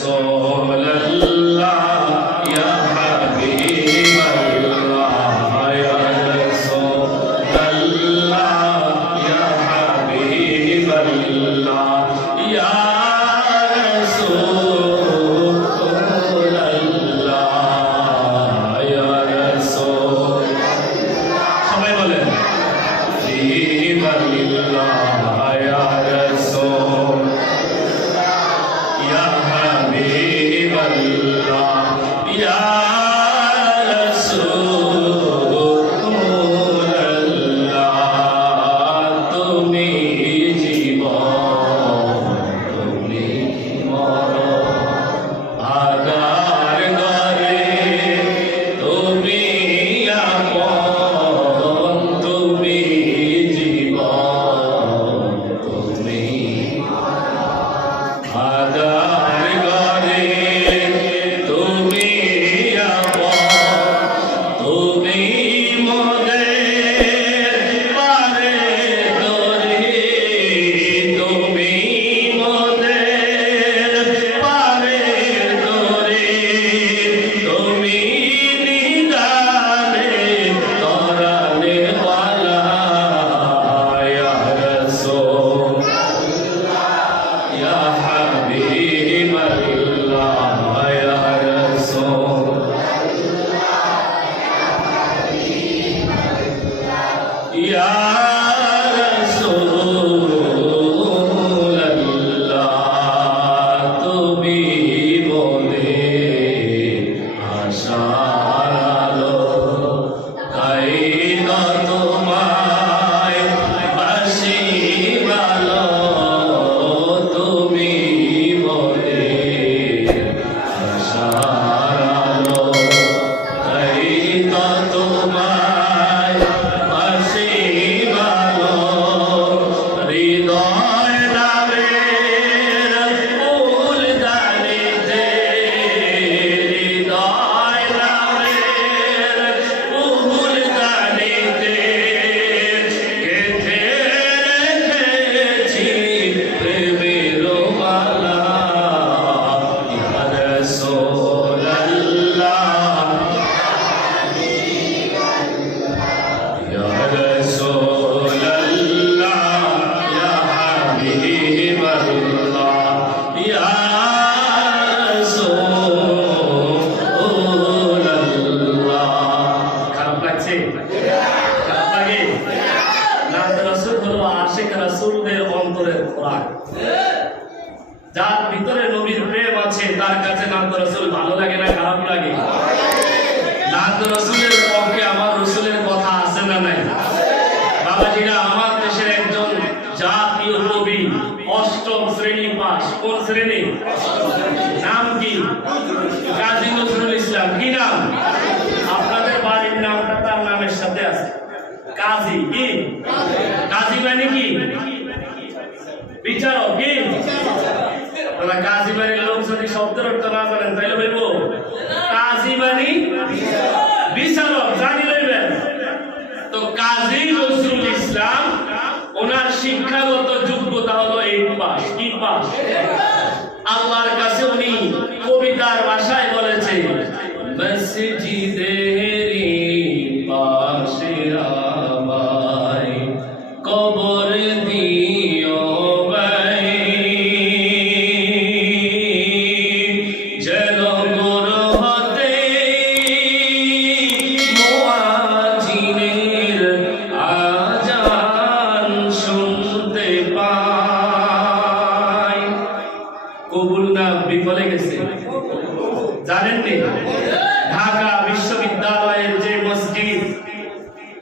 رسول الله রাসূলদের অন্তরের খোরাক যার ভিতরে নবীর প্রেম আছে, তার কাছে নাম রাসূল ভালো লাগে না, খারাপ লাগে? নাত রসুলের পক্ষে আমার রসুলের কথা আছে না নাই? বাবাজিরা, আমার দেশের একজন জাতীয় কবি, অষ্টম শ্রেণি পাস, কোন শ্রেণি? নাম কি? কাজী নজরুল ইসলাম। কি নাম? আপনাদের বাড়ির নামটা তার নামের সাথে আছে। কাজী, কি কাজী মানে কি বিচারক, কি? আপনারা কাজী বাড়ির লোক যদি শব্দের অর্থ না জানেন তাহলে বলব কাজী বাণী বিচারক, জানি লইবেন। তো কাজী নজরুল ইসলাম, ওনার শিক্ষাগত যোগ্যতা হলো এইট পাস কি পাস আল্লাহর কাছে উনি কবিতার ভাষায় বলেছে মসজিদেরি নি? ঢাকা বিশ্ববিদ্যালয়ের যে মসজিদ,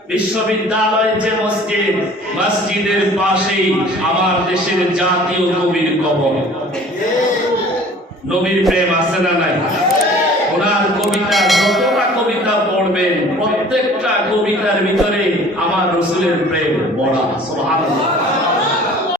বিশ্ববিদ্যালয়ের যে মসজিদ, মসজিদের পাশেই আমার দেশের জাতীয় কবির কবর। নবীর প্রেম আছে না নাই? ওনার কবিতা, যতটা কবিতা পড়বেন, প্রত্যেকটা কবিতার ভিতরে আমার রসুলের প্রেম বড়া সুবহানাল্লাহ।